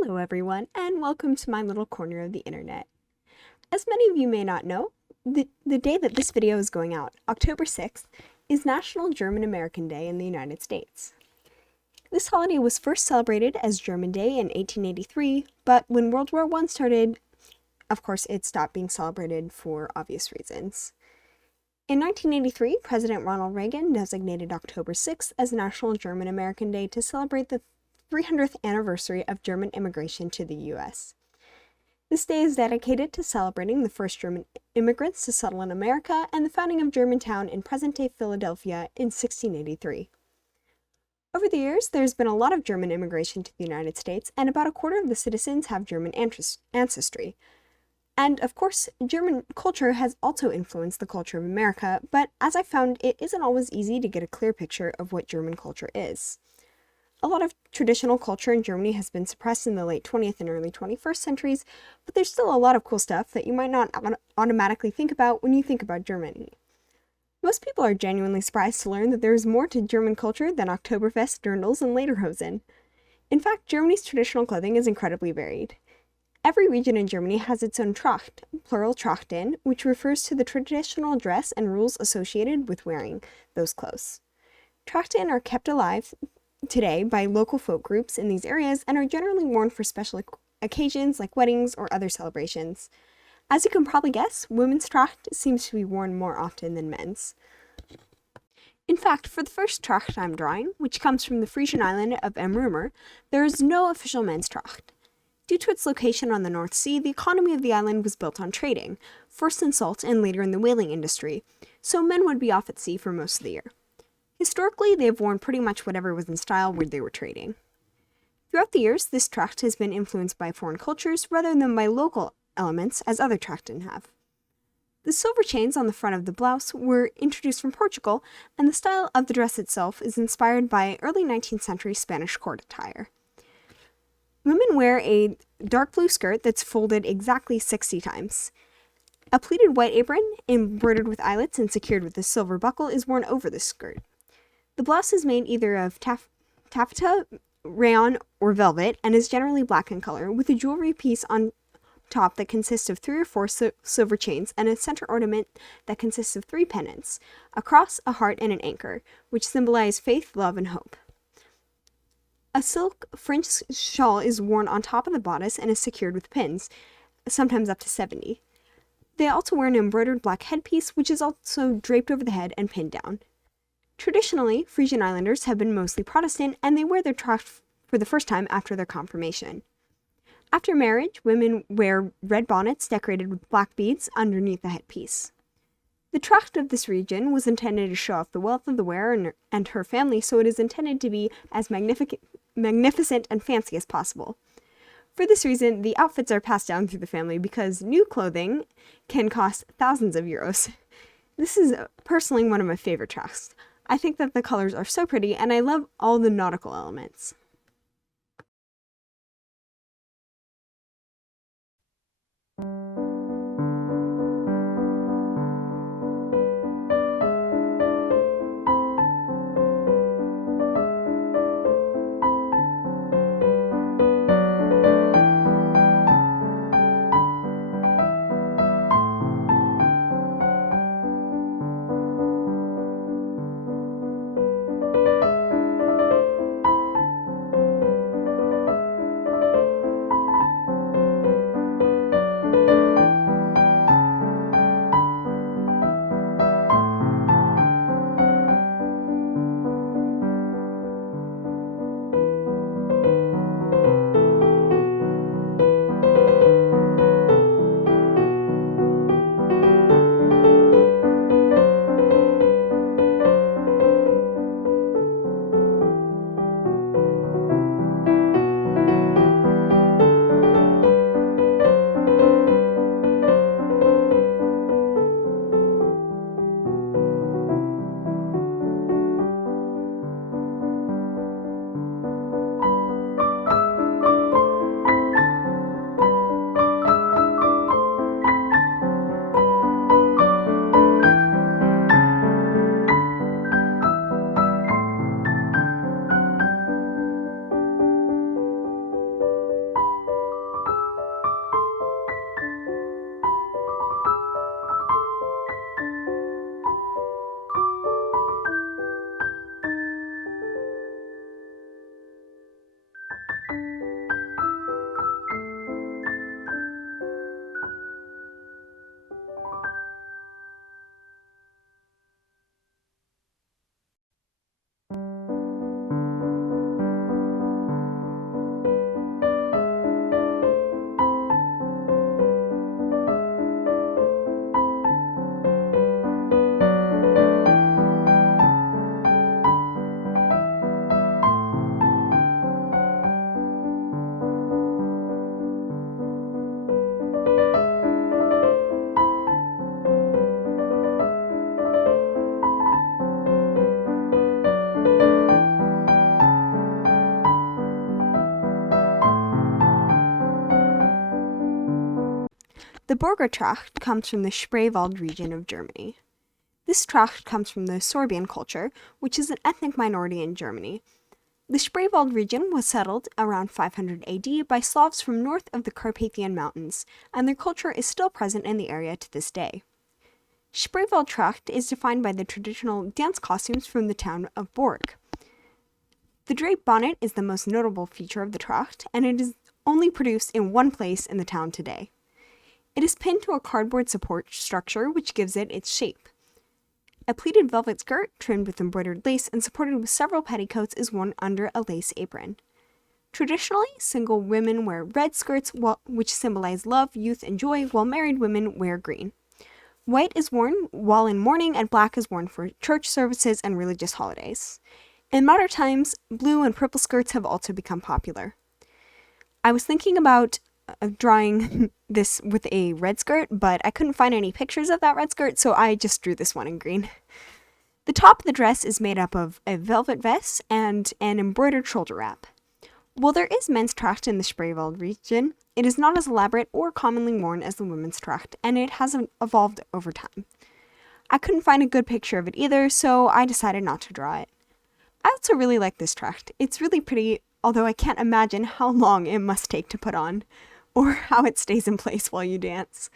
Hello everyone, and welcome to my little corner of the internet. As many of you may not know, the day that this video is going out, October 6th, is National German American Day in the United States. This holiday was first celebrated as German Day in 1883, but when World War I started, of course, it stopped being celebrated for obvious reasons. In 1983, President Ronald Reagan designated October 6th as National German American Day to celebrate the 300th anniversary of German immigration to the U.S. This day is dedicated to celebrating the first German immigrants to settle in America and the founding of Germantown in present-day Philadelphia in 1683. Over the years, there's been a lot of German immigration to the United States, and about a quarter of the citizens have German ancestry. And, of course, German culture has also influenced the culture of America, but as I found, it isn't always easy to get a clear picture of what German culture is. A lot of traditional culture in Germany has been suppressed in the late 20th and early 21st centuries, but there's still a lot of cool stuff that you might not automatically think about when you think about Germany. Most people are genuinely surprised to learn that there is more to German culture than Oktoberfest, dirndls, and lederhosen. In fact, Germany's traditional clothing is incredibly varied. Every region in Germany has its own Tracht, plural Trachten, which refers to the traditional dress and rules associated with wearing those clothes. Trachten are kept alive today by local folk groups in these areas and are generally worn for special occasions like weddings or other celebrations. As you can probably guess, women's tracht seems to be worn more often than men's. In fact, for the first tracht I'm drawing, which comes from the Frisian island of Amrumer, there is no official men's tracht. Due to its location on the North Sea, the economy of the island was built on trading, first in salt and later in the whaling industry, so men would be off at sea for most of the year. Historically, they have worn pretty much whatever was in style where they were trading. Throughout the years, this tracht has been influenced by foreign cultures rather than by local elements, as other trachten have. The silver chains on the front of the blouse were introduced from Portugal, and the style of the dress itself is inspired by early 19th century Spanish court attire. Women wear a dark blue skirt that's folded exactly 60 times. A pleated white apron, embroidered with eyelets and secured with a silver buckle, is worn over the skirt. The blouse is made either of taffeta, rayon, or velvet, and is generally black in color, with a jewelry piece on top that consists of 3 or 4 silver chains and a center ornament that consists of 3 pennants, a cross, a heart, and an anchor, which symbolize faith, love, and hope. A silk French shawl is worn on top of the bodice and is secured with pins, sometimes up to 70. They also wear an embroidered black headpiece, which is also draped over the head and pinned down. Traditionally, Frisian Islanders have been mostly Protestant, and they wear their tracht for the first time after their confirmation. After marriage, women wear red bonnets decorated with black beads underneath the headpiece. The tracht of this region was intended to show off the wealth of the wearer and her family, so it is intended to be as magnificent and fancy as possible. For this reason, the outfits are passed down through the family because new clothing can cost thousands of euros. This is personally one of my favorite trachts. I think that the colors are so pretty, and I love all the nautical elements. The Burger Tracht comes from the Spreewald region of Germany. This tract comes from the Sorbian culture, which is an ethnic minority in Germany. The Spreewald region was settled around 500 AD by Slavs from north of the Carpathian Mountains, and their culture is still present in the area to this day. Spreewald Tracht is defined by the traditional dance costumes from the town of Borg. The draped bonnet is the most notable feature of the tract, and it is only produced in one place in the town today. It is pinned to a cardboard support structure which gives it its shape. A pleated velvet skirt, trimmed with embroidered lace and supported with several petticoats, is worn under a lace apron. Traditionally, single women wear red skirts, which symbolize love, youth, and joy, while married women wear green. White is worn while in mourning, and black is worn for church services and religious holidays. In modern times, blue and purple skirts have also become popular. I was thinking about drawing this with a red skirt, but I couldn't find any pictures of that red skirt, so I just drew this one in green. The top of the dress is made up of a velvet vest and an embroidered shoulder wrap. While there is men's tracht in the Spreewald region, it is not as elaborate or commonly worn as the women's tracht, and it hasn't evolved over time. I couldn't find a good picture of it either, so I decided not to draw it. I also really like this tracht. It's really pretty, although I can't imagine how long it must take to put on, or how it stays in place while you dance.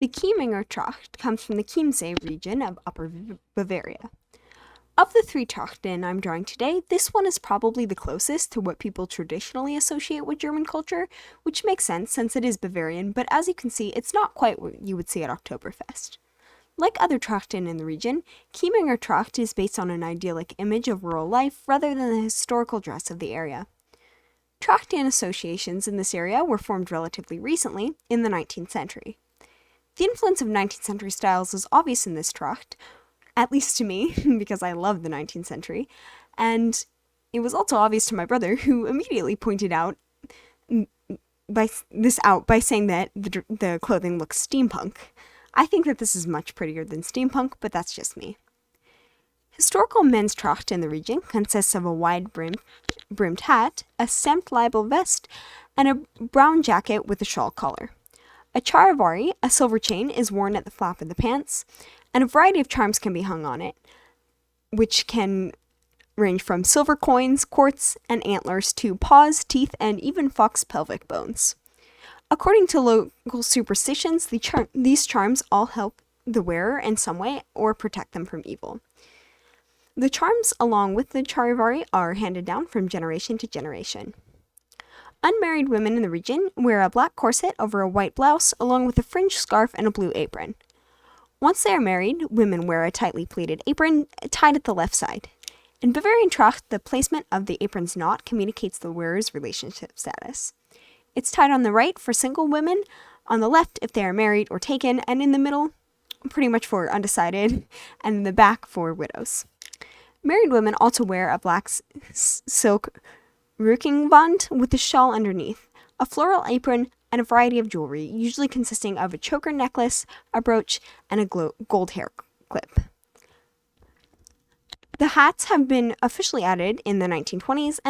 The Chieminger Tracht comes from the Chiemsee region of Upper Bavaria. Of the three Trachten I'm drawing today, this one is probably the closest to what people traditionally associate with German culture, which makes sense since it is Bavarian, but as you can see, it's not quite what you would see at Oktoberfest. Like other Trachten in the region, Chieminger Tracht is based on an idyllic image of rural life rather than the historical dress of the area. Trachten associations in this area were formed relatively recently, in the 19th century. The influence of 19th century styles is obvious in this tracht, at least to me, because I love the 19th century. And it was also obvious to my brother, who immediately pointed out by saying that the clothing looks steampunk. I think that this is much prettier than steampunk, but that's just me. Historical men's tracht in the region consists of a wide-brimmed hat, a stamped libel vest, and a brown jacket with a shawl collar. A charivari, a silver chain, is worn at the flap of the pants, and a variety of charms can be hung on it, which can range from silver coins, quartz, and antlers to paws, teeth, and even fox pelvic bones. According to local superstitions, these charms all help the wearer in some way or protect them from evil. The charms, along with the charivari, are handed down from generation to generation. Unmarried women in the region wear a black corset over a white blouse, along with a fringed scarf and a blue apron. Once they are married, women wear a tightly pleated apron tied at the left side. In Bavarian tracht, the placement of the apron's knot communicates the wearer's relationship status. It's tied on the right for single women, on the left if they are married or taken, and in the middle, pretty much for undecided, and in the back for widows. Married women also wear a black silk Rückenband with a shawl underneath, a floral apron, and a variety of jewelry, usually consisting of a choker necklace, a brooch, and a gold hair clip. The hats have been officially added in the 1920s,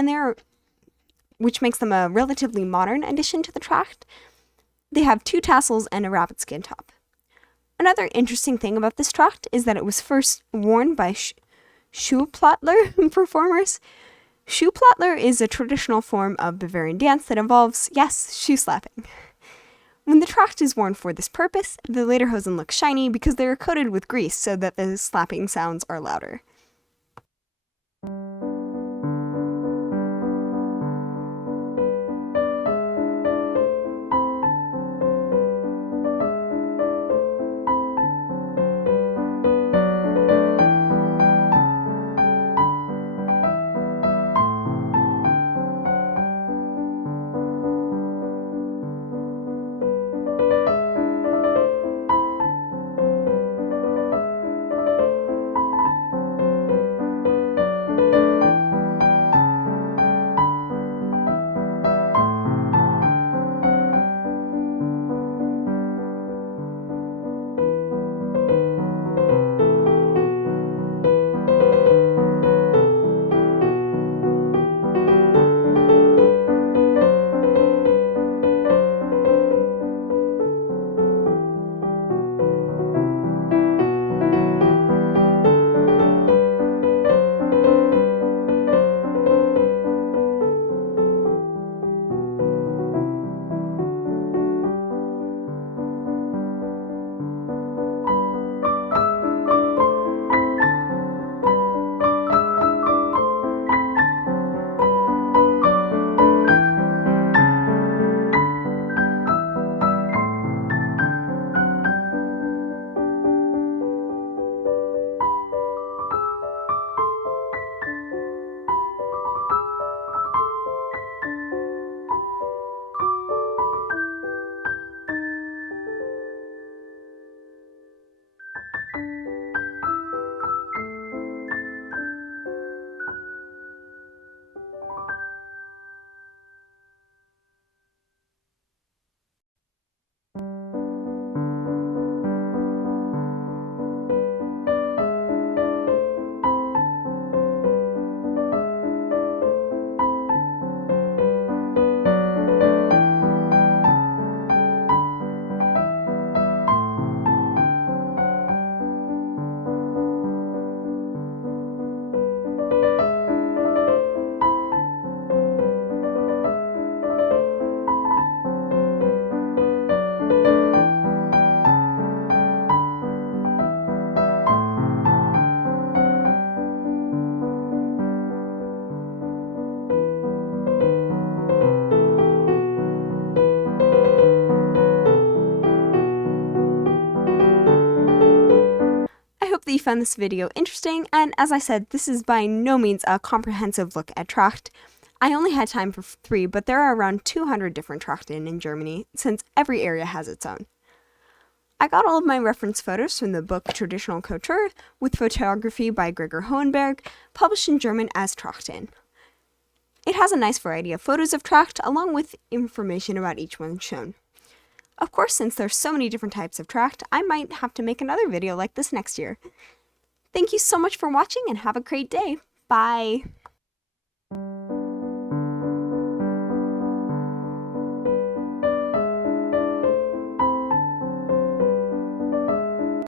which makes them a relatively modern addition to the tracht. They have 2 tassels and a rabbit skin top. Another interesting thing about this tracht is that it was first worn by Schuhplattler performers. Schuhplattler is a traditional form of Bavarian dance that involves, yes, shoe slapping. When the tracht is worn for this purpose, the lederhosen look shiny because they are coated with grease so that the slapping sounds are louder. that you found this video interesting, and as I said, this is by no means a comprehensive look at Tracht. I only had time for 3, but there are around 200 different Trachten in Germany, since every area has its own. I got all of my reference photos from the book Traditional Couture, with photography by Gregor Hohenberg, published in German as Trachten. It has a nice variety of photos of tracht, along with information about each one shown. Of course, since there's so many different types of tracht, I might have to make another video like this next year. Thank you so much for watching and have a great day. Bye!